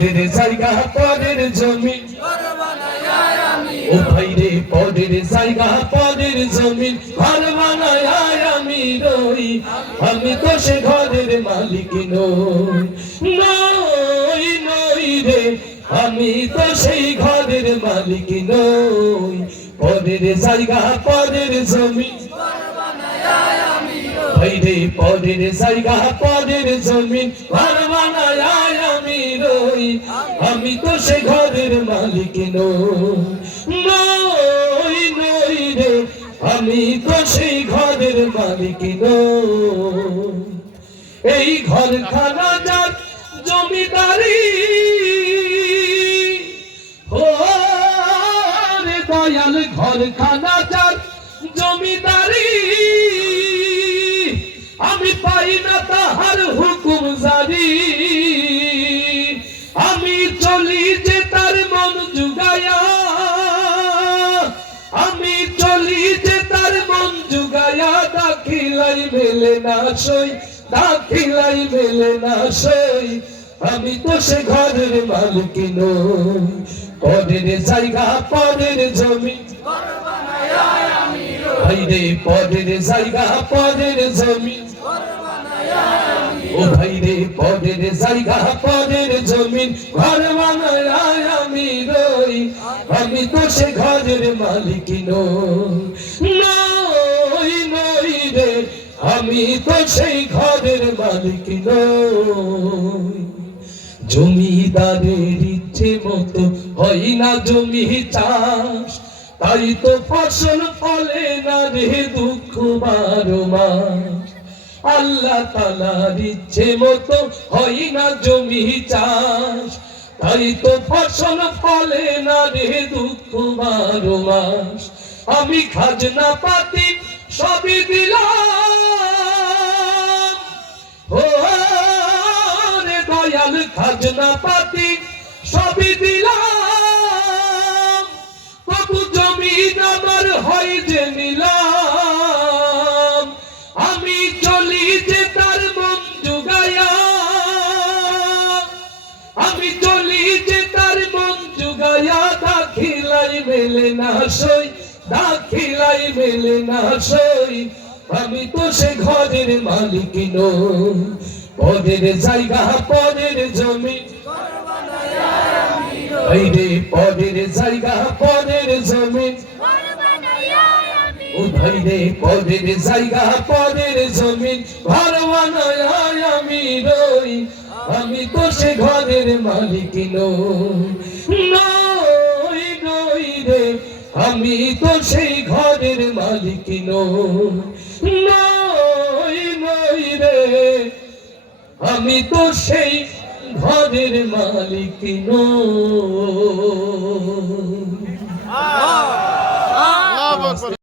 জায়গা পরের জমিন ও ভাই রে পরের জায়গা পরের জমিন ঘর বানায় আমি রই আমি তো সে ঘরের মালিক নই নই রে আমি তো সেই ঘরের মালিক নই পরের জায়গা পরের জমিন ভাই রে পরের জায়গা পরের জমিন ঘর বানায় আমি রই আমি তো সে ঘরের মালিক নই নই রে আমি তো সেই ঘরের মালিক নই এই ঘরখানা যার জমিদারি ও রে দয়াল ঘরখানা যার জমিদারি আমি পাই না তাহার হুকুম জারি আমি চলি যে তার মন জুগায়া আমি চলি যে তার মন জুগায়া দাখিলাই মেলে না সই দাখিলাই মেলে না সই আমি তো সে ঘরের মালিক নই পরের জায়গা পরের জমি ভাই রে পরের জায়গা পরের জমি ও ভাই রে পরের জায়গা পরের জমিন ঘর বানায় আমি রই আমি তো সে ঘরের মালিক নই নই রে আমি তো সেই ঘরের মালিক নই জমিদারের ইচ্ছে মতো হয় না জমি চাষ তাই তো ফসল ফলে না রে দুঃখ বারো মাস আল্লাহ তাআলার ইচ্ছে মতো হয় না জমি চাষ তাই তো ফসল ফলে না রে দুঃখ বারো মাস আমি খাজনা পাতি সবই দিলাম ও রে দয়াল খাজনা পাতি সবই দিলাম তবু জমিন আমার হয় যে নিলাম আমি চলি যে তার মন জুগায়া আমি চলি যে তার মন জুগায়া দাখিলাই মেলে না সই দাখিলাই মেলে না সই আমি তো সে ঘরের মালিক নই পরের জায়গা পরের জমি ভাই রে পরের জায়গা পরের জমি ও ভাই রে পরের জায়গা পরের জমিন ঘর বানায় আমি রই আমি তো সে ঘরের মালিক নই নই রে আমি তো সেই ঘরের মালিক নই নই রে আমি তো সেই ঘরের মালিক নই।